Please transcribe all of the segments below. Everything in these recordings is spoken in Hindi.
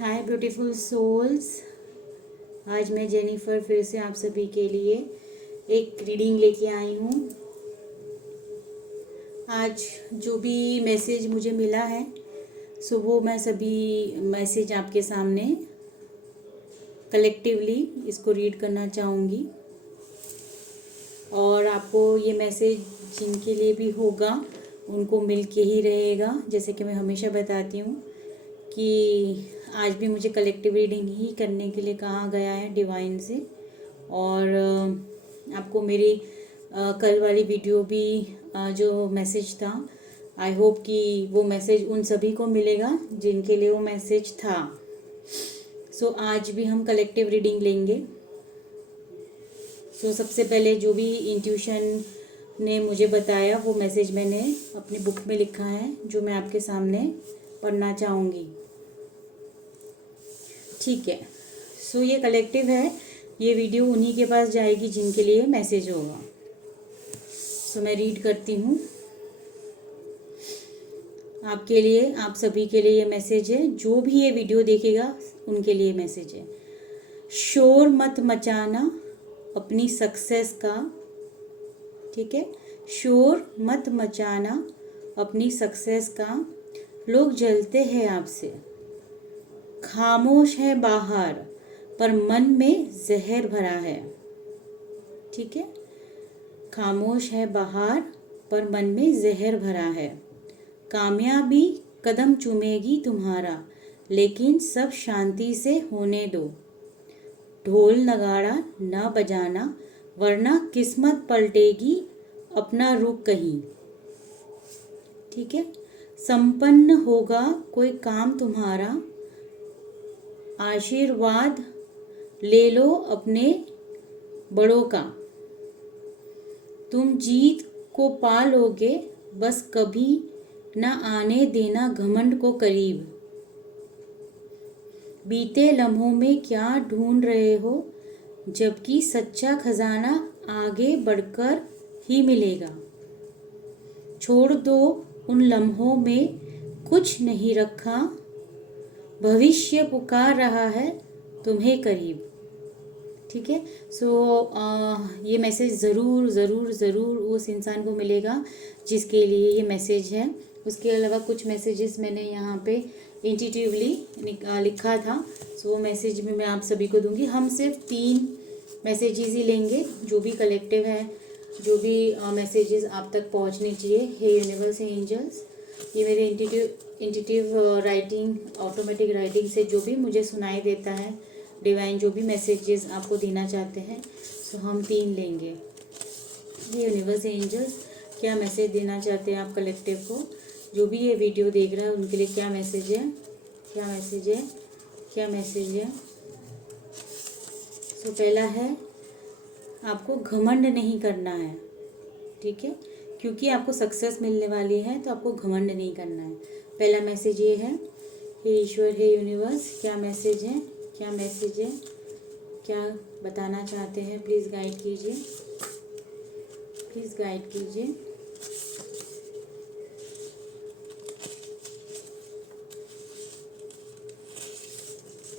हाय ब्यूटीफुल सोल्स। आज मैं जेनिफर फिर से आप सभी के लिए एक रीडिंग लेके आई हूँ। आज जो भी मैसेज मुझे मिला है वो मैं सभी मैसेज आपके सामने कलेक्टिवली इसको रीड करना चाहूँगी। और आपको ये मैसेज जिनके लिए भी होगा उनको मिल के ही रहेगा। जैसे कि मैं हमेशा बताती हूँ कि आज भी मुझे कलेक्टिव रीडिंग ही करने के लिए कहा गया है डिवाइन से। और आपको मेरी कल वाली वीडियो भी जो मैसेज था, आई होप कि वो मैसेज उन सभी को मिलेगा जिनके लिए वो मैसेज था। सो आज भी हम कलेक्टिव रीडिंग लेंगे। सो सबसे पहले जो भी इंट्यूशन ने मुझे बताया वो मैसेज मैंने अपनी बुक में लिखा है, जो मैं आपके सामने पढ़ना चाहूँगी। ठीक है। सो ये कलेक्टिव है, ये वीडियो उन्हीं के पास जाएगी जिनके लिए मैसेज होगा। सो मैं रीड करती हूँ आपके लिए, आप सभी के लिए ये मैसेज है। जो भी ये वीडियो देखेगा उनके लिए मैसेज है। शोर मत मचाना अपनी सक्सेस का। ठीक है, शोर मत मचाना अपनी सक्सेस का। लोग जलते हैं आपसे, खामोश है बाहर पर मन में जहर भरा है। ठीक है, खामोश है बाहर पर मन में जहर भरा है। कामयाबी कदम चूमेगी तुम्हारा, लेकिन सब शांति से होने दो। ढोल नगाड़ा न बजाना, वरना किस्मत पलटेगी अपना रुख कहीं। ठीक है, संपन्न होगा कोई काम तुम्हारा, आशीर्वाद ले लो अपने बड़ों का। तुम जीत को पा लोगे, बस कभी न आने देना घमंड को करीब। बीते लम्हों में क्या ढूंढ रहे हो, जबकि सच्चा खजाना आगे बढ़कर ही मिलेगा। छोड़ दो उन लम्हों में कुछ नहीं रखा, भविष्य पुकार रहा है तुम्हें करीब। ठीक है। सो ये मैसेज ज़रूर ज़रूर ज़रूर उस इंसान को मिलेगा जिसके लिए ये मैसेज है। उसके अलावा कुछ मैसेजेस मैंने यहाँ पे इंट्यूटिवली लिखा था, सो वो मैसेज भी मैं आप सभी को दूंगी। हम सिर्फ 3 मैसेजेस ही लेंगे, जो भी कलेक्टिव है, जो भी मैसेजेस आप तक पहुँचने चाहिए। हे यूनिवर्स, हे एंजल्स, ये मेरे इंट्यूटिव राइटिंग, ऑटोमेटिक राइटिंग से जो भी मुझे सुनाई देता है, डिवाइन जो भी मैसेजेस आपको देना चाहते हैं, सो हम 3 लेंगे। ये यूनिवर्स, एंजल्स, क्या मैसेज देना चाहते हैं आप कलेक्टिव को, जो भी ये वीडियो देख रहा है उनके लिए क्या मैसेज है, क्या मैसेज है, क्या मैसेज है। सो पहला है, आपको घमंड नहीं करना है। ठीक है, क्योंकि आपको सक्सेस मिलने वाली है तो आपको घमंड नहीं करना है। पहला मैसेज ये है। हे ईश्वर, हे यूनिवर्स, क्या मैसेज है, क्या मैसेज है, क्या बताना चाहते हैं, प्लीज़ गाइड कीजिए, प्लीज़ गाइड कीजिए।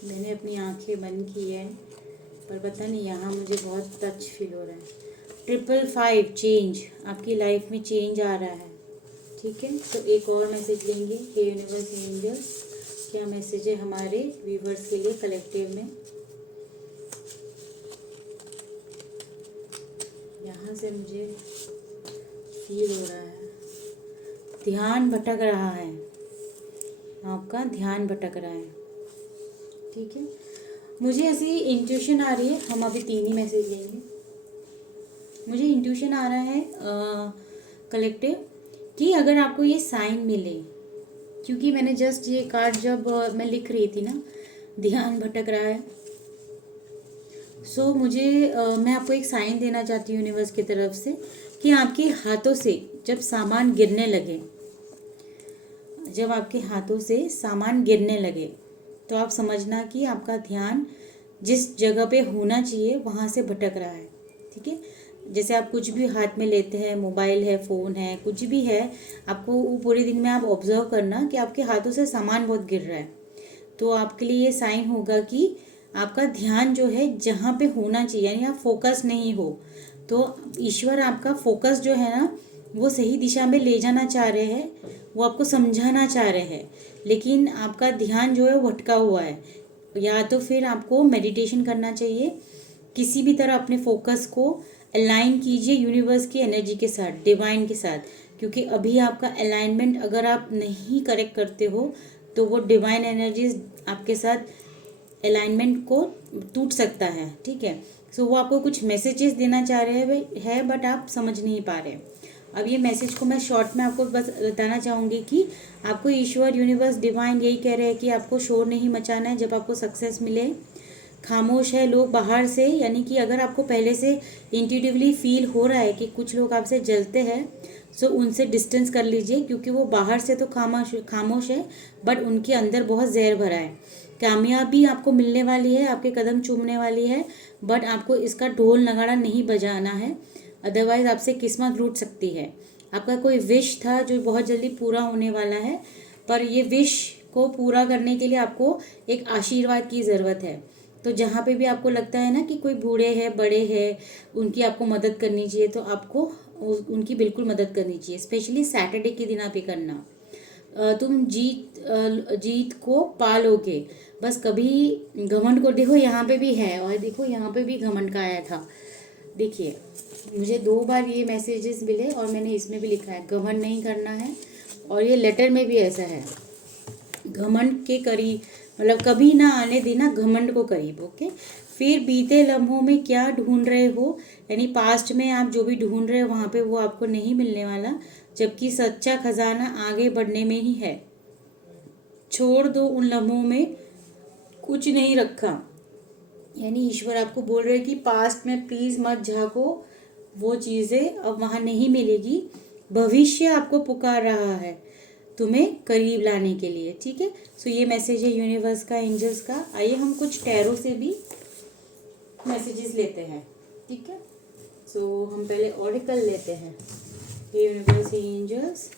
मैंने अपनी आंखें बंद की है पर पता नहीं यहाँ मुझे बहुत टच फील हो रहा है। 555 चेंज, आपकी लाइफ में चेंज आ रहा है। ठीक है, तो एक और मैसेज लेंगे। हे यूनिवर्स, हे एंजल्स, क्या मैसेज है हमारे व्यूवर्स के लिए कलेक्टिव में। यहाँ से मुझे फील हो रहा है ध्यान भटक रहा है, आपका ध्यान भटक रहा है। ठीक है, मुझे ऐसी इंट्यूशन आ रही है, हम अभी 3 ही मैसेज लेंगे। मुझे इंट्यूशन आ रहा है कलेक्टिव कि अगर आपको ये साइन मिले, क्योंकि मैंने जस्ट ये कार्ड जब मैं लिख रही थी ना, ध्यान भटक रहा है, सो मुझे मैं आपको एक साइन देना चाहती हूँ यूनिवर्स की तरफ से कि आपके हाथों से जब सामान गिरने लगे, जब आपके हाथों से सामान गिरने लगे तो आप समझना कि आपका ध्यान जिस जगह पे होना चाहिए वहाँ से भटक रहा है। ठीक है, जैसे आप कुछ भी हाथ में लेते हैं, मोबाइल है, फ़ोन है, कुछ भी है, आपको वो पूरे दिन में आप ऑब्जर्व करना कि आपके हाथों से सामान बहुत गिर रहा है। तो आपके लिए ये साइन होगा कि आपका ध्यान जो है जहाँ पे होना चाहिए, यानी आप फोकस नहीं हो, तो ईश्वर आपका फोकस जो है ना वो सही दिशा में ले जाना चाह रहे हैं, वो आपको समझाना चाह रहे हैं, लेकिन आपका ध्यान जो है वो भटका हुआ है। या तो फिर आपको मेडिटेशन करना चाहिए, किसी भी तरह अपने फोकस को अलाइन कीजिए यूनिवर्स की एनर्जी के साथ, डिवाइन के साथ, क्योंकि अभी आपका अलाइनमेंट अगर आप नहीं करेक्ट करते हो तो वो डिवाइन एनर्जीज आपके साथ अलाइनमेंट को टूट सकता है, ठीक है। सो वो आपको कुछ मैसेजेस देना चाह रहे हैं बट आप समझ नहीं पा रहे। अब ये मैसेज को मैं शॉर्ट में आपको बस बताना चाहूँगी कि आपको ईश्वर, यूनिवर्स, डिवाइन यही कह रहे हैं कि आपको शोर नहीं मचाना है जब आपको सक्सेस मिले। खामोश है लोग बाहर से, यानी कि अगर आपको पहले से इंट्यूटिवली फील हो रहा है कि कुछ लोग आपसे जलते हैं, सो उनसे डिस्टेंस कर लीजिए, क्योंकि वो बाहर से तो खामोश है बट उनके अंदर बहुत जहर भरा है। कामयाबी आपको मिलने वाली है, आपके कदम चूमने वाली है, बट आपको इसका ढोल नगाड़ा नहीं बजाना है, अदरवाइज आपसे किस्मत रूठ सकती है। आपका कोई विश था जो बहुत जल्दी पूरा होने वाला है, पर ये विश को पूरा करने के लिए आपको एक आशीर्वाद की ज़रूरत है। तो जहाँ पे भी आपको लगता है ना कि कोई बूढ़े हैं, बड़े हैं, उनकी आपको मदद करनी चाहिए, तो आपको उनकी बिल्कुल मदद करनी चाहिए। स्पेशली सैटरडे के दिन आप ये करना। तुम जीत को पालोगे। बस कभी घमंड को देखो, यहाँ पे भी है, और देखो यहाँ पे भी घमंड का आया था। देखिए मुझे 2 बार ये मैसेजेस मिले और मैंने इसमें भी लिखा है घमंड नहीं करना है, और ये लेटर में भी ऐसा है, घमंड के करीब, मतलब कभी ना आने देना घमंड को करीब। ओके, फिर बीते लम्हों में क्या ढूंढ रहे हो, यानी पास्ट में आप जो भी ढूंढ रहे हो वहाँ पे वो आपको नहीं मिलने वाला, जबकि सच्चा खजाना आगे बढ़ने में ही है। छोड़ दो उन लम्हों में कुछ नहीं रखा, यानी ईश्वर आपको बोल रहे हैं कि पास्ट में प्लीज़ मत झांको, वो चीज़ें अब वहाँ नहीं मिलेगी। भविष्य आपको पुकार रहा है तुम्हें करीब लाने के लिए, ठीक है। सो ये मैसेज है यूनिवर्स का, एंजल्स का। आइए हम कुछ टैरो से भी मैसेजेस लेते हैं, ठीक है। सो हम पहले ऑरिकल लेते हैं। यूनिवर्स, एंजल्स,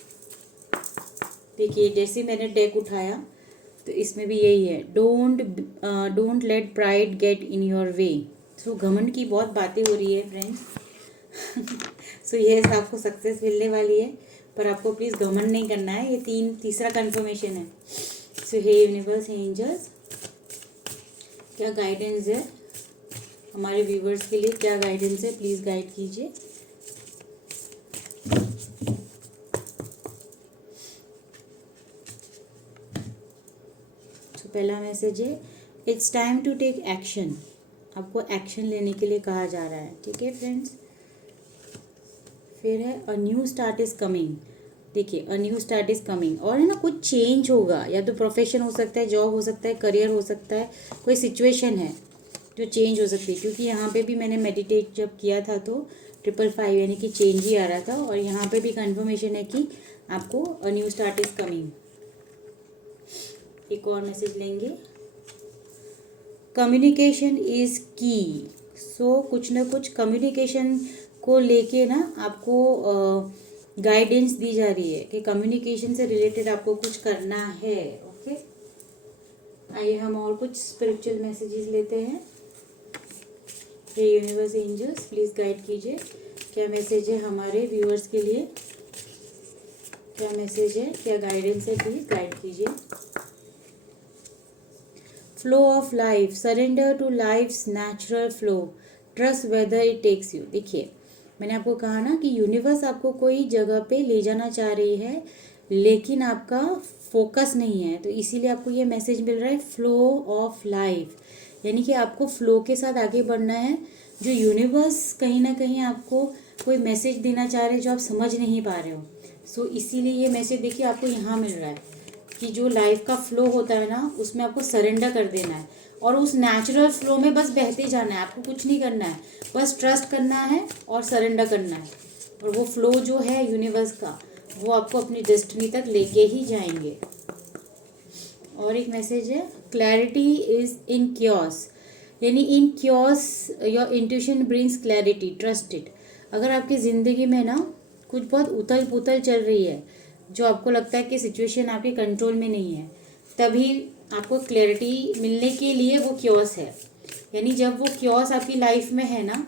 देखिए जैसे मैंने डेक उठाया तो इसमें भी यही है, don't let pride get in your way. So घमंड की बहुत बातें हो रही है फ्रेंड्स। सो ये आपको सक्सेस मिलने वाली है, पर आपको प्लीज़ घमंड नहीं करना है। ये तीसरा कंफर्मेशन है। सो हे यूनिवर्स, एंजल्स, क्या गाइडेंस है हमारे व्यूवर्स के लिए, क्या गाइडेंस है, प्लीज़ गाइड कीजिए। पहला मैसेज है it's time to take action, आपको एक्शन लेने के लिए कहा जा रहा है, ठीक है फ्रेंड्स। फिर है a new start is coming. देखिए a new start is coming, और है ना कुछ चेंज होगा, या तो प्रोफेशन हो सकता है, जॉब हो सकता है, करियर हो सकता है, कोई सिचुएशन है जो चेंज हो सकती है, क्योंकि यहाँ पे भी मैंने मेडिटेट जब किया था तो 555 यानी कि चेंज ही आ रहा था, और यहाँ पे भी कंफर्मेशन है कि आपको अ न्यू स्टार्ट इज़ कमिंग। एक और मैसेज लेंगे, कम्युनिकेशन इज़ की। सो कुछ ना कुछ कम्युनिकेशन को लेके ना आपको गाइडेंस दी जा रही है कि कम्युनिकेशन से रिलेटेड आपको कुछ करना है। ओके, आइए हम और कुछ स्पिरिचुअल मैसेजेस लेते हैं। हे यूनिवर्स, एंजल्स, प्लीज़ गाइड कीजिए, क्या मैसेज है हमारे व्यूअर्स के लिए, क्या मैसेज है, क्या गाइडेंस है, प्लीज़ गाइड कीजिए। Flow of life, surrender to life's natural flow, trust whether it takes you. देखिए मैंने आपको कहा ना कि यूनिवर्स आपको कोई जगह पे ले जाना चाह रही है, लेकिन आपका फोकस नहीं है, तो इसीलिए आपको ये मैसेज मिल रहा है फ्लो ऑफ लाइफ, यानी कि आपको फ्लो के साथ आगे बढ़ना है। जो यूनिवर्स कहीं ना कहीं आपको कोई मैसेज देना चाह रहे हैं जो आप समझ नहीं पा रहे हो, सो इसीलिए ये मैसेज देखिए आपको यहाँ मिल रहा है कि जो लाइफ का फ्लो होता है ना उसमें आपको सरेंडर कर देना है, और उस नेचुरल फ्लो में बस बहते जाना है, आपको कुछ नहीं करना है, बस ट्रस्ट करना है और सरेंडर करना है, और वो फ्लो जो है यूनिवर्स का वो आपको अपनी डेस्टिनी तक लेके ही जाएंगे। और एक मैसेज है क्लैरिटी इज़ इन क्योस, यानी in chaos your intuition brings clarity, trust it. अगर आपकी ज़िंदगी में ना कुछ बहुत उथल पुथल चल रही है, जो आपको लगता है कि सिचुएशन आपके कंट्रोल में नहीं है, तभी आपको क्लैरिटी मिलने के लिए वो क्योस है। यानी जब वो क्योस आपकी लाइफ में है ना,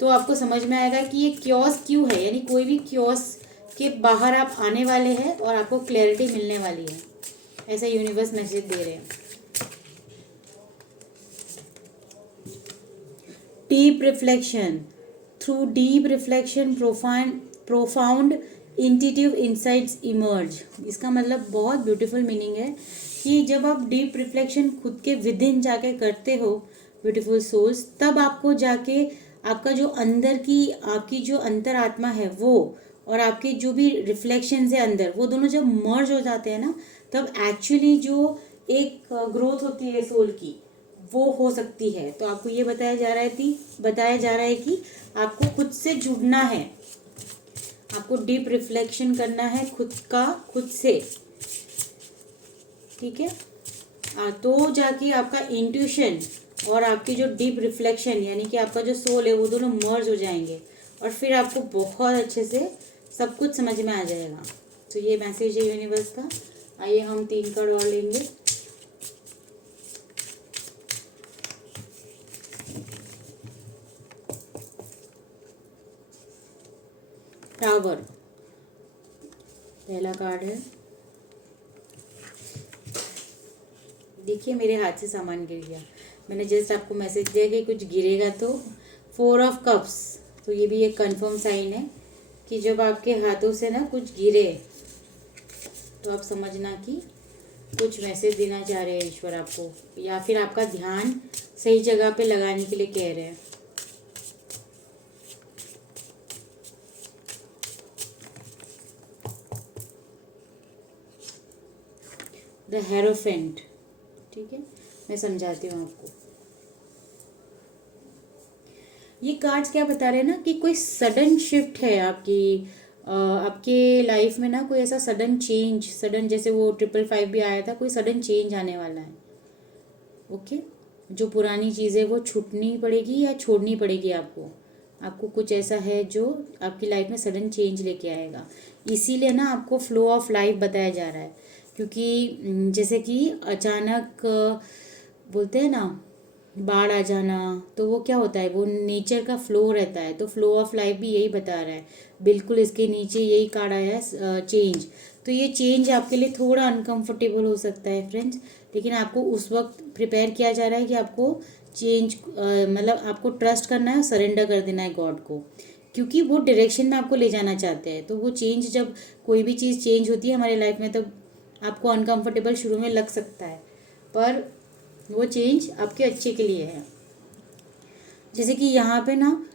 तो आपको समझ में आएगा कि ये क्योस क्यों है। यानी कोई भी क्योस के बाहर आप आने वाले हैं और आपको क्लैरिटी मिलने वाली है, ऐसा यूनिवर्स मैसेज दे रहे हैं। Deep reflection, through deep reflection profound intuitive insights emerge. इसका मतलब बहुत ब्यूटीफुल मीनिंग है कि जब आप डीप रिफ्लेक्शन खुद के विद इन जाके करते हो ब्यूटीफुल सोल्स, तब आपको जाके आपका जो अंदर की आपकी जो अंतरात्मा है वो और आपके जो भी रिफ्लेक्शन है अंदर, वो दोनों जब मर्ज हो जाते हैं ना, तब एक्चुअली जो एक ग्रोथ होती है सोल की, वो हो सकती है। तो आपको ये बताया जा रहा है कि आपको खुद से जुड़ना है, आपको डीप रिफ्लेक्शन करना है खुद से, ठीक है। तो जाके आपका इंट्यूशन और आपकी जो डीप रिफ्लेक्शन यानी कि आपका जो सोल है वो दोनों मर्ज हो जाएंगे और फिर आपको बहुत अच्छे से सब कुछ समझ में आ जाएगा। तो ये मैसेज है यूनिवर्स का। आइए हम 3 कार्ड और लेंगे। टावर पहला कार्ड है। देखिए मेरे हाथ से सामान गिर गया, मैंने जस्ट आपको मैसेज दिया कि कुछ गिरेगा तो 4 ऑफ कप्स। तो ये भी एक कंफर्म साइन है कि जब आपके हाथों से ना कुछ गिरे तो आप समझना कि कुछ मैसेज देना चाह रहे हैं ईश्वर आपको, या फिर आपका ध्यान सही जगह पे लगाने के लिए कह रहे हैं। द हेरोफेंट, ठीक है, मैं समझाती हूँ आपको। ये कार्ड्स क्या बता रहे हैं ना कि कोई सडन शिफ्ट है आपके लाइफ में ना, कोई ऐसा सडन चेंज, सडन जैसे वो 555 भी आया था, कोई सडन चेंज आने वाला है। ओके, जो पुरानी चीज़ें वो छूटनी पड़ेगी या छोड़नी पड़ेगी आपको कुछ ऐसा है जो आपकी लाइफ में सडन चेंज लेके आएगा। इसीलिए ना आपको फ्लो ऑफ लाइफ बताया जा रहा है, क्योंकि जैसे कि अचानक बोलते हैं ना बाढ़ आ जाना, तो वो क्या होता है, वो नेचर का फ्लो रहता है। तो फ्लो ऑफ लाइफ भी यही बता रहा है। बिल्कुल इसके नीचे यही कार्ड आया है, चेंज। तो ये चेंज आपके लिए थोड़ा अनकंफर्टेबल हो सकता है फ्रेंड्स, लेकिन आपको उस वक्त प्रिपेयर किया जा रहा है कि आपको चेंज मतलब आपको ट्रस्ट करना है, सरेंडर कर देना है गॉड को, क्योंकि वो डायरेक्शन में आपको ले जाना चाहते हैं। तो वो चेंज, जब कोई भी चीज़ चेंज होती है हमारे लाइफ में, तब आपको अनकंफर्टेबल शुरू में लग सकता है, पर वो चेंज आपके अच्छे के लिए है। जैसे कि यहाँ पे ना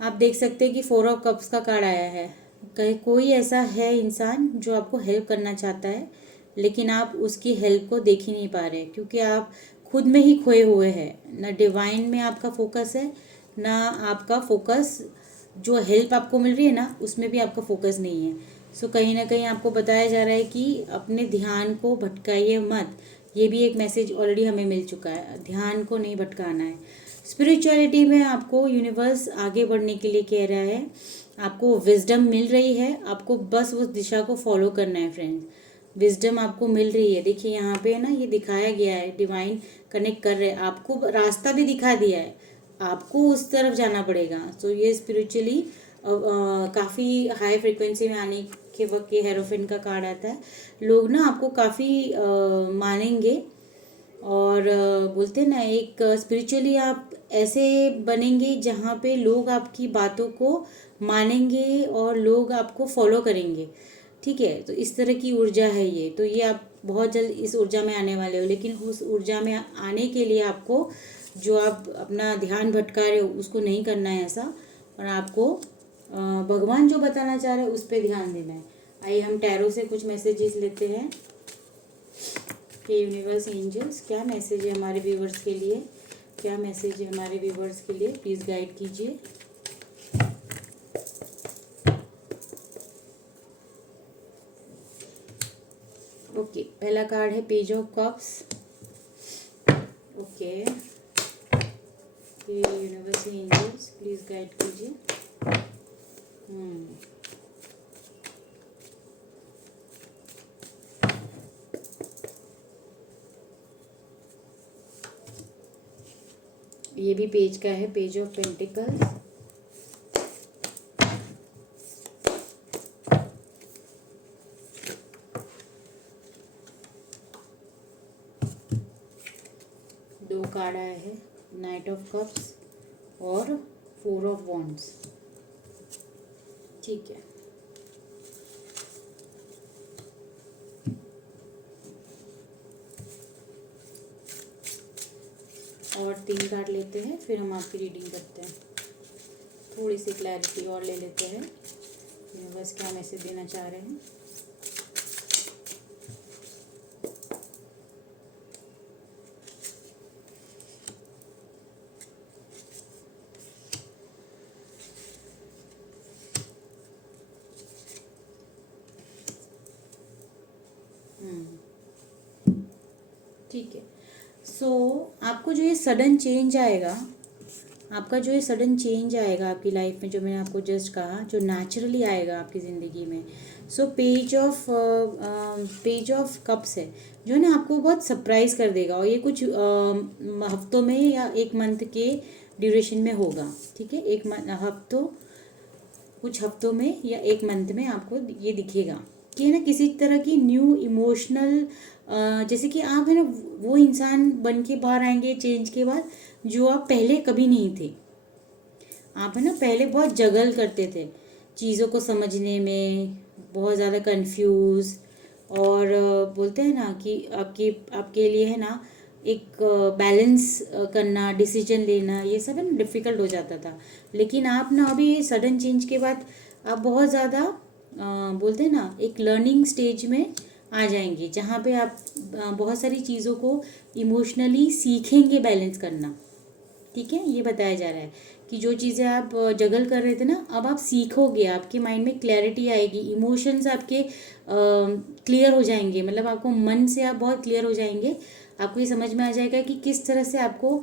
आप देख सकते हैं कि 4 ऑफ कप्स का कार्ड आया है। कहीं कोई ऐसा है इंसान जो आपको हेल्प करना चाहता है, लेकिन आप उसकी हेल्प को देख ही नहीं पा रहे, क्योंकि आप खुद में ही खोए हुए हैं। ना डिवाइन में आपका फोकस है, ना आपका फोकस जो हेल्प आपको मिल रही है ना उसमें भी आपका फोकस नहीं है। सो कहीं ना कहीं आपको बताया जा रहा है कि अपने ध्यान को भटकाइए मत। ये भी एक मैसेज ऑलरेडी हमें मिल चुका है, ध्यान को नहीं भटकाना है। स्पिरिचुअलिटी में आपको यूनिवर्स आगे बढ़ने के लिए कह रहा है, आपको विजडम मिल रही है, आपको बस उस दिशा को फॉलो करना है फ्रेंड्स। विजडम आपको मिल रही है। देखिए यहाँ पे ना ये दिखाया गया है, डिवाइन कनेक्ट कर रहे हैं, आपको रास्ता भी दिखा दिया है, आपको उस तरफ जाना पड़ेगा। तो ये स्पिरिचुअली काफ़ी हाई फ्रिक्वेंसी में आने के वक्त ये हेरोफिन का कार्ड आता है। लोग ना आपको काफ़ी मानेंगे और बोलते हैं ना एक स्पिरिचुअली आप ऐसे बनेंगे जहाँ पे लोग आपकी बातों को मानेंगे और लोग आपको फॉलो करेंगे, ठीक है। तो इस तरह की ऊर्जा है ये। तो ये आप बहुत जल्द इस ऊर्जा में आने वाले हो, लेकिन उस ऊर्जा में आने के लिए आपको जो आप अपना ध्यान भटका रहे हो उसको नहीं करना है ऐसा, और आपको भगवान जो बताना चाह रहे हैं उस पर ध्यान देना है। आइए हम टैरो से कुछ मैसेजेस लेते हैं कि यूनिवर्स एंजल्स क्या मैसेज है हमारे व्यूवर्स के लिए, क्या मैसेज है हमारे व्यूवर्स के लिए, प्लीज़ गाइड कीजिए। ओके, पहला कार्ड है page of cups. Okay, universe angels please guide कीजिए। ये भी पेज का है, पेज ऑफ पेंटिकल्स। दो कार्ड आया है, नाइट ऑफ कप्स और 4 ऑफ वॉन्ड्स। ठीक है, और 3 कार्ड लेते हैं, फिर हम आपकी रीडिंग करते हैं। थोड़ी सी क्लैरिटी और ले लेते हैं, यूनिवर्स क्या मैसेज देना चाह रहे हैं। ठीक है, सो आपको जो ये सडन चेंज आएगा, आपका जो ये सडन चेंज आएगा आपकी लाइफ में, जो मैंने आपको जस्ट कहा, जो नेचुरली आएगा आपकी ज़िंदगी में, सो पेज ऑफ कप्स है, जो ना आपको बहुत सरप्राइज कर देगा। और ये कुछ हफ्तों में या 1 मंथ के ड्यूरेशन में होगा। ठीक है, कुछ हफ्तों में या 1 मंथ में आपको ये दिखेगा कि है ना किसी तरह की न्यू इमोशनल, जैसे कि आप है ना वो इंसान बन के बाहर आएंगे चेंज के बाद, जो आप पहले कभी नहीं थे। आप है ना पहले बहुत जगल करते थे चीज़ों को समझने में, बहुत ज़्यादा कंफ्यूज, और बोलते हैं ना कि आपके लिए है ना एक बैलेंस करना, डिसीजन लेना, ये सब है ना डिफ़िकल्ट हो जाता था। लेकिन आप ना अभी ये सडन चेंज के बाद आप बहुत ज़्यादा बोलते हैं ना एक लर्निंग स्टेज में आ जाएंगे, जहाँ पे आप बहुत सारी चीज़ों को इमोशनली सीखेंगे बैलेंस करना। ठीक है, ये बताया जा रहा है कि जो चीज़ें आप जगल कर रहे थे ना, अब आप सीखोगे, आपके माइंड में क्लैरिटी आएगी, इमोशंस आपके क्लियर हो जाएंगे, मतलब आपको मन से आप बहुत क्लियर हो जाएंगे। आपको ये समझ में आ जाएगा कि किस तरह से आपको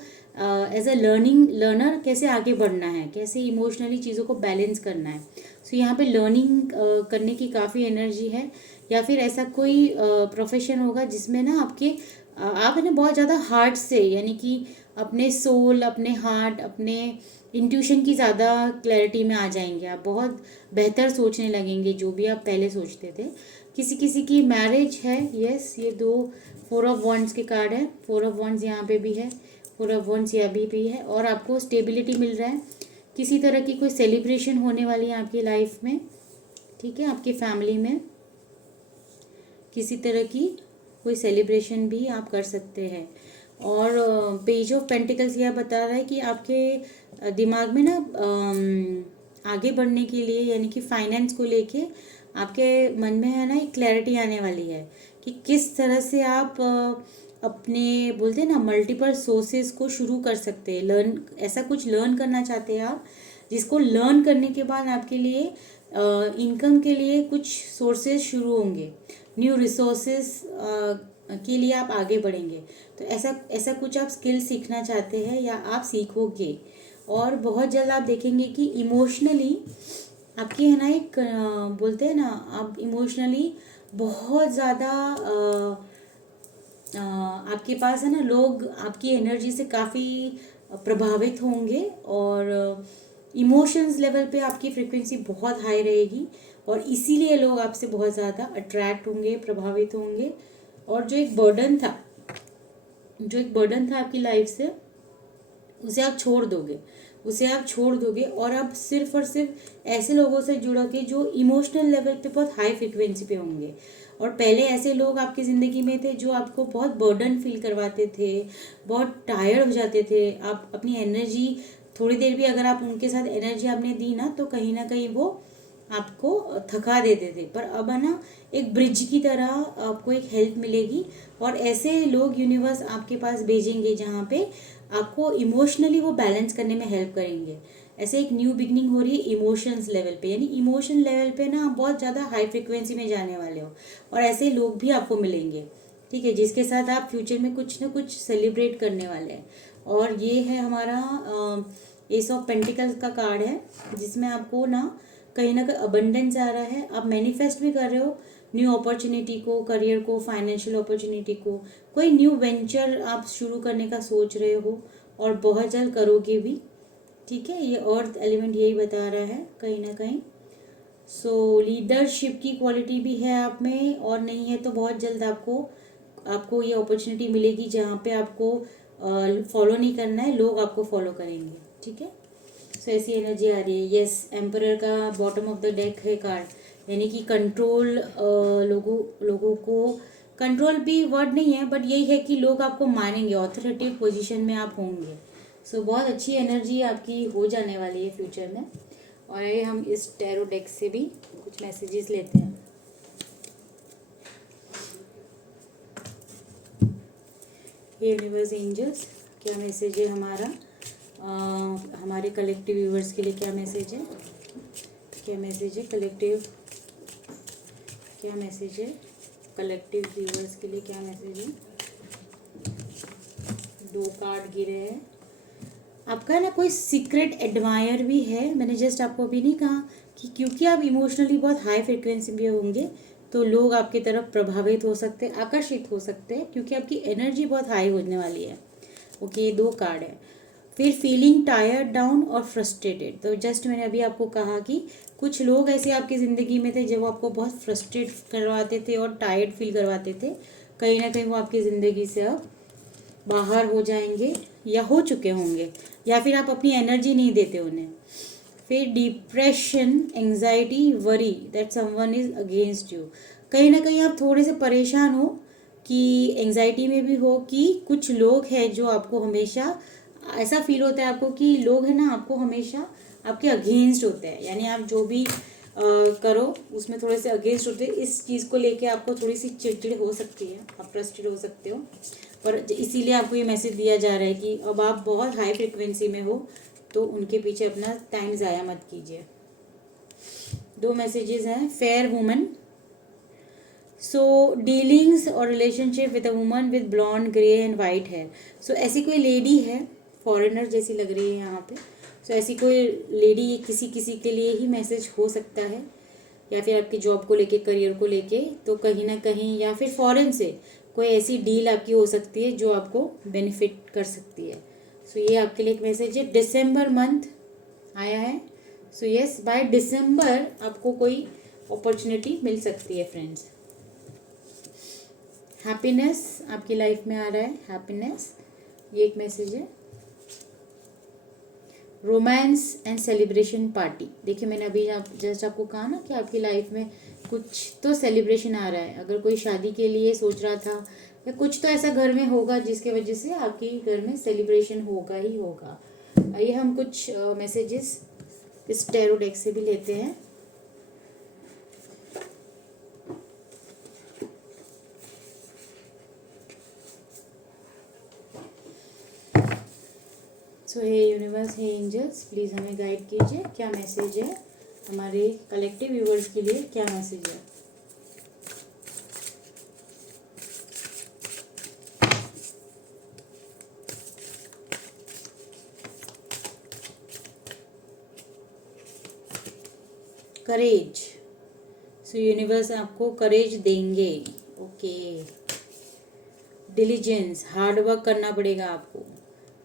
एज अ लर्नर कैसे आगे बढ़ना है, कैसे इमोशनली चीज़ों को बैलेंस करना है। सो यहाँ पे लर्निंग करने की काफ़ी एनर्जी है, या फिर ऐसा कोई प्रोफेशन होगा जिसमें ना आप है ना बहुत ज़्यादा हार्ट से, यानी कि अपने सोल, अपने हार्ट, अपने इंट्यूशन की ज़्यादा क्लैरिटी में आ जाएंगे। आप बहुत बेहतर सोचने लगेंगे जो भी आप पहले सोचते थे। किसी किसी की मैरिज है, यस, ये 2 4 ऑफ वॉन्ड्स के कार्ड है। 4 ऑफ वॉन्ड्स यहाँ पे भी है, 4 ऑफ वॉन्ड्स यहाँ भी है, और आपको स्टेबिलिटी मिल रहा है। किसी तरह की कोई सेलिब्रेशन होने वाली है आपकी लाइफ में। ठीक है, आपकी फैमिली में किसी तरह की कोई सेलिब्रेशन भी आप कर सकते हैं। और पेज ऑफ पेंटिकल्स यह बता रहा है कि आपके दिमाग में ना आगे बढ़ने के लिए, यानी कि फाइनेंस को लेके आपके मन में है ना एक क्लैरिटी आने वाली है कि किस तरह से आप अपने बोलते हैं ना मल्टीपल सोर्सेज को शुरू कर सकते हैं। ऐसा कुछ लर्न करना चाहते हैं आप, जिसको लर्न करने के बाद आपके लिए इनकम के लिए कुछ सोर्सेज शुरू होंगे, न्यू रिसोर्सेज के लिए आप आगे बढ़ेंगे। तो ऐसा कुछ आप स्किल सीखना चाहते हैं या आप सीखोगे, और बहुत जल्द आप देखेंगे कि इमोशनली आपकी है ना एक बोलते हैं ना, आप इमोशनली बहुत ज़्यादा आपके पास है ना लोग आपकी एनर्जी से काफ़ी प्रभावित होंगे, और इमोशंस लेवल पे आपकी फ्रिक्वेंसी बहुत हाई रहेगी, और इसीलिए लोग आपसे बहुत ज़्यादा अट्रैक्ट होंगे, प्रभावित होंगे। और जो एक बर्डन था आपकी लाइफ से, उसे आप छोड़ दोगे और आप सिर्फ और सिर्फ ऐसे लोगों से जुड़ोगे जो इमोशनल लेवल पे बहुत हाई फ्रिक्वेंसी पे होंगे। और पहले ऐसे लोग आपकी ज़िंदगी में थे जो आपको बहुत बर्डन फील करवाते थे, बहुत टायर्ड हो जाते थे। आप अपनी एनर्जी थोड़ी देर भी अगर आप उनके साथ एनर्जी आपने दी ना कहीं वो आपको थका देते थे। पर अब है ना एक ब्रिज की तरह आपको एक हेल्प मिलेगी, और ऐसे लोग यूनिवर्स आपके पास भेजेंगे जहाँ पे आपको इमोशनली वो बैलेंस करने में हेल्प करेंगे। ऐसे एक न्यू बिगनिंग हो रही है इमोशंस लेवल पे, यानी इमोशन लेवल पे ना आप बहुत ज़्यादा हाई फ्रिक्वेंसी में जाने वाले हो, और ऐसे लोग भी आपको मिलेंगे। ठीक है, जिसके साथ आप फ्यूचर में कुछ ना कुछ सेलिब्रेट करने वाले हैं। और ये है हमारा एस ऑफ पेंटिकल्स का कार्ड है, जिसमें आपको ना कहीं अबंडेंस आ रहा है। आप मैनिफेस्ट भी कर रहे हो न्यू अपॉर्चुनिटी को, करियर को, फाइनेंशियल अपॉर्चुनिटी को, कोई न्यू वेंचर आप शुरू करने का सोच रहे हो, और बहुत जल्द करोगे भी, ठीक है। ये अर्थ एलिमेंट यही बता रहा है कहीं ना कहीं। सो लीडरशिप की क्वालिटी भी है आप में, और नहीं है तो बहुत जल्द आपको आपको ये अपॉर्चुनिटी मिलेगी जहाँ पे आपको फॉलो नहीं करना है, लोग आपको फॉलो करेंगे, ठीक है। सो ऐसी एनर्जी आ रही है। यस, एम्परर का बॉटम ऑफ द डेक है कार्ड, यानी कि कंट्रोल, लोगों को कंट्रोल भी वर्ड नहीं है, बट यही है कि लोग आपको मानेंगे, ऑथोरिटेटिव पोजीशन में आप होंगे। सो बहुत अच्छी एनर्जी आपकी हो जाने वाली है फ्यूचर में। और ये हम इस टैरो डेक से भी कुछ मैसेजेस लेते हैं। यूनिवर्स एंजल्स, क्या मैसेज है हमारा हमारे कलेक्टिव व्यूअर्स के लिए? क्या मैसेज है? क्या मैसेज है कलेक्टिव? क्या मैसेज है कलेक्टिव व्यूअर्स के लिए? क्या मैसेज है? 2 कार्ड गिरे हैं। आपका ना कोई सीक्रेट एडमायर भी है। मैंने जस्ट आपको अभी नहीं कहा कि क्योंकि आप इमोशनली बहुत हाई फ्रिक्वेंसी में होंगे तो लोग आपकी तरफ प्रभावित हो सकते हैं, आकर्षित हो सकते हैं, क्योंकि आपकी एनर्जी बहुत हाई होने वाली है। ओके, ये 2 कार्ड है। फिर फीलिंग टायर्ड डाउन और फ्रस्ट्रेटेड, तो जस्ट मैंने अभी आपको कहा कि कुछ लोग ऐसे आपकी ज़िंदगी में थे जब आपको बहुत फ्रस्ट्रेट करवाते थे और टायर्ड फील करवाते थे। कहीं ना कहीं वो आपकी ज़िंदगी से अब बाहर हो जाएंगे या हो चुके होंगे, या फिर आप अपनी एनर्जी नहीं देते उन्हें। फिर depression, anxiety, worry that someone is against you, कहीं ना कहीं आप थोड़े से परेशान हो कि एंजाइटी में भी हो कि कुछ लोग हैं जो आपको हमेशा ऐसा फील होता है आपको कि लोग हैं ना आपको हमेशा आपके अगेंस्ट होते हैं, यानी आप जो भी करो उसमें थोड़े से अगेंस्ट होते हैं। इस चीज़ को लेके आपको थोड़ी सी चिड़चिड़ हो सकती है, आप फ्रस्ट्रेट हो सकते हो, पर इसीलिए आपको ये मैसेज दिया जा रहा है कि अब आप बहुत हाई फ्रिक्वेंसी में हो तो उनके पीछे अपना टाइम ज़ाया मत कीजिए। 2 मैसेजेस हैं। फेयर वुमन, सो डीलिंग्स और relationship with a woman with blonde grey and white hair, so ऐसी कोई लेडी है, फॉरेनर जैसी लग रही है यहाँ पे। सो ऐसी कोई लेडी किसी किसी के लिए ही मैसेज हो सकता है, या फिर आपकी जॉब को लेके, करियर को लेके, तो कहीं ना कहीं, या फिर फॉरेन से कोई ऐसी डील आपकी हो सकती है जो आपको बेनिफिट कर सकती है। सो ये आपके लिए एक मैसेज है। दिसंबर मंथ आया है, सो यस, बाय दिसंबर आपको कोई अपॉर्चुनिटी मिल सकती है फ्रेंड्स। हैप्पीनेस आपकी लाइफ में आ रहा है, हैप्पीनेस, ये एक मैसेज है। रोमांस एंड सेलिब्रेशन पार्टी, देखिए मैंने अभी जस्ट आपको कहा ना कि आपकी लाइफ में कुछ तो सेलिब्रेशन आ रहा है। अगर कोई शादी के लिए सोच रहा था, या कुछ तो ऐसा घर में होगा जिसके वजह से आपके घर में सेलिब्रेशन होगा ही होगा। आइए हम कुछ मैसेजेस इस टैरो डेक से भी लेते हैं। सो हे यूनिवर्स, हे एंजल्स, प्लीज़ हमें गाइड कीजिए, क्या मैसेज है हमारे कलेक्टिव व्यूअर्स के लिए? क्या मैसेज है? करेज, सो यूनिवर्स आपको करेज देंगे। ओके, डिलीजेंस, हार्ड वर्क करना पड़ेगा आपको,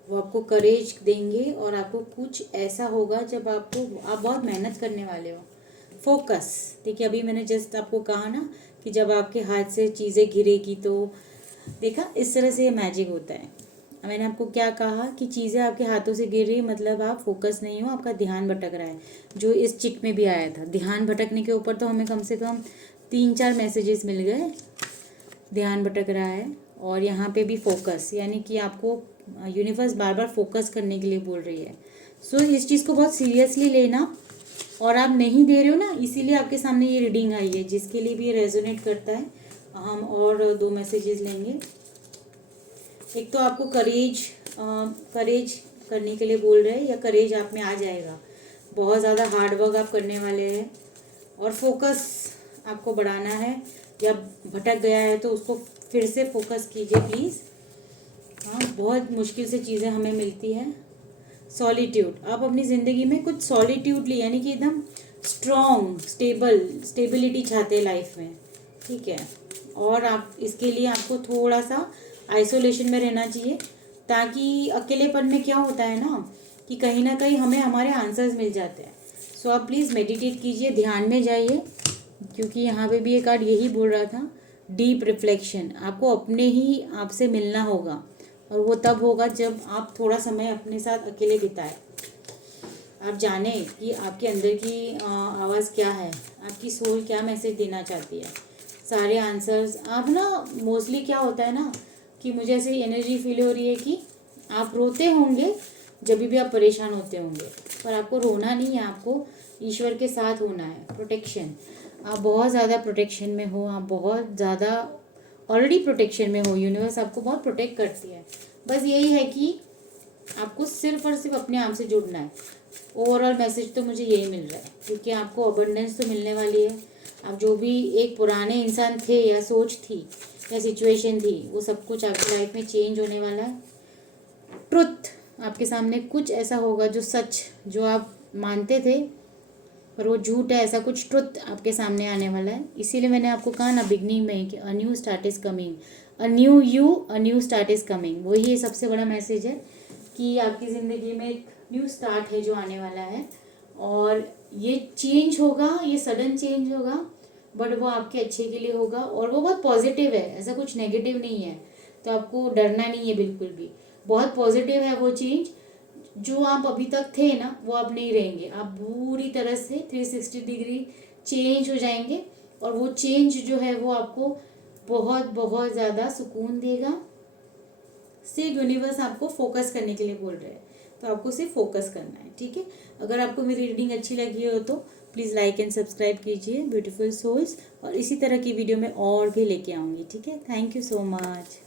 वो आपको करेज देंगे, और आपको कुछ ऐसा होगा जब आप बहुत मेहनत करने वाले हो। फोकस, देखिए अभी मैंने जस्ट आपको कहा ना कि जब आपके हाथ से चीज़ें गिरेगी तो देखा इस तरह से ये मैजिक होता है। मैंने आपको क्या कहा कि चीज़ें आपके हाथों से गिर रही, मतलब आप फोकस नहीं हो, आपका ध्यान भटक रहा है, जो इस चिट में भी आया था। ध्यान भटकने के ऊपर तो हमें कम से कम 3-4 मैसेजेस मिल गए, ध्यान भटक रहा है, और यहाँ पे भी फोकस, यानी कि आपको यूनिवर्स बार बार फोकस करने के लिए बोल रही है। सो इस चीज़ को बहुत सीरियसली लेना, और आप नहीं दे रहे हो ना, इसीलिए आपके सामने ये रीडिंग आई है, जिसके लिए भी ये रेजोनेट करता है। हम और 2 मैसेजेस लेंगे। एक तो आपको करेज करने के लिए बोल रहे हैं, या करेज आप में आ जाएगा, बहुत ज़्यादा हार्ड वर्क आप करने वाले हैं, और फोकस आपको बढ़ाना है, या भटक गया है तो उसको फिर से फोकस कीजिए प्लीज़। हाँ, बहुत मुश्किल से चीज़ें हमें मिलती हैं। सॉलिट्यूड, आप अपनी ज़िंदगी में कुछ सॉलिट्यूड ली, यानी कि एकदम स्ट्रॉन्ग स्टेबिलिटी चाहते हैं लाइफ में, ठीक है। और आप इसके लिए आपको थोड़ा सा आइसोलेशन में रहना चाहिए, ताकि अकेलेपन में क्या होता है कि कहीं ना कहीं हमें हमारे आंसर्स मिल जाते हैं। सो आप प्लीज़ मेडिटेट कीजिए, ध्यान में जाइए, क्योंकि यहाँ पे भी ये कार्ड यही बोल रहा था, डीप रिफ्लेक्शन। आपको अपने ही आप से मिलना होगा, और वो तब होगा जब आप थोड़ा समय अपने साथ अकेले बिताएं। आप जाने कि आपके अंदर की आवाज़ क्या है, आपकी सोल क्या मैसेज देना चाहती है। सारे आंसर्स आप मोस्टली क्या होता है कि मुझे ऐसी एनर्जी फील हो रही है कि आप रोते होंगे जब भी आप परेशान होते होंगे, पर आपको रोना नहीं है, आपको ईश्वर के साथ होना है। प्रोटेक्शन, आप बहुत ज़्यादा प्रोटेक्शन में हो, आप बहुत ज़्यादा ऑलरेडी प्रोटेक्शन में हो। यूनिवर्स आपको बहुत प्रोटेक्ट करती है। बस यही है कि आपको सिर्फ और सिर्फ अपने आप से जुड़ना है। ओवरऑल मैसेज तो मुझे यही मिल रहा है, क्योंकि आपको अबंडेंस तो मिलने वाली है। आप जो भी एक पुराने इंसान थे या सोच थी या सिचुएशन थी, वो सब कुछ आपकी लाइफ में चेंज होने वाला है। ट्रुथ, आपके सामने कुछ ऐसा होगा जो सच, जो आप मानते थे पर वो झूठ है, ऐसा कुछ ट्रुथ आपके सामने आने वाला है। इसीलिए मैंने आपको कहा ना बिगनिंग में कि अ new start is coming, a new you, a new start is coming. वही सबसे बड़ा मैसेज है कि आपकी ज़िंदगी में एक न्यू स्टार्ट है जो आने वाला है, और ये चेंज होगा, ये सडन चेंज होगा, बट वो आपके अच्छे के लिए होगा, और वो बहुत पॉजिटिव है, ऐसा कुछ नेगेटिव नहीं है। तो आपको डरना नहीं है बिल्कुल भी, बहुत पॉजिटिव है वो चेंज। जो आप अभी तक थे वो आप नहीं रहेंगे, आप पूरी तरह से 360 डिग्री चेंज हो जाएंगे, और वो चेंज जो है वो आपको बहुत बहुत ज़्यादा सुकून देगा। सिर्फ यूनिवर्स आपको फोकस करने के लिए बोल रहे हैं, तो आपको सिर्फ फोकस करना है, ठीक है। अगर आपको मेरी रीडिंग अच्छी लगी हो तो प्लीज़ लाइक एंड सब्सक्राइब कीजिए ब्यूटीफुल सोल्स, और इसी तरह की वीडियो मैं और भी लेके आऊँगी, ठीक है। Thank you so much.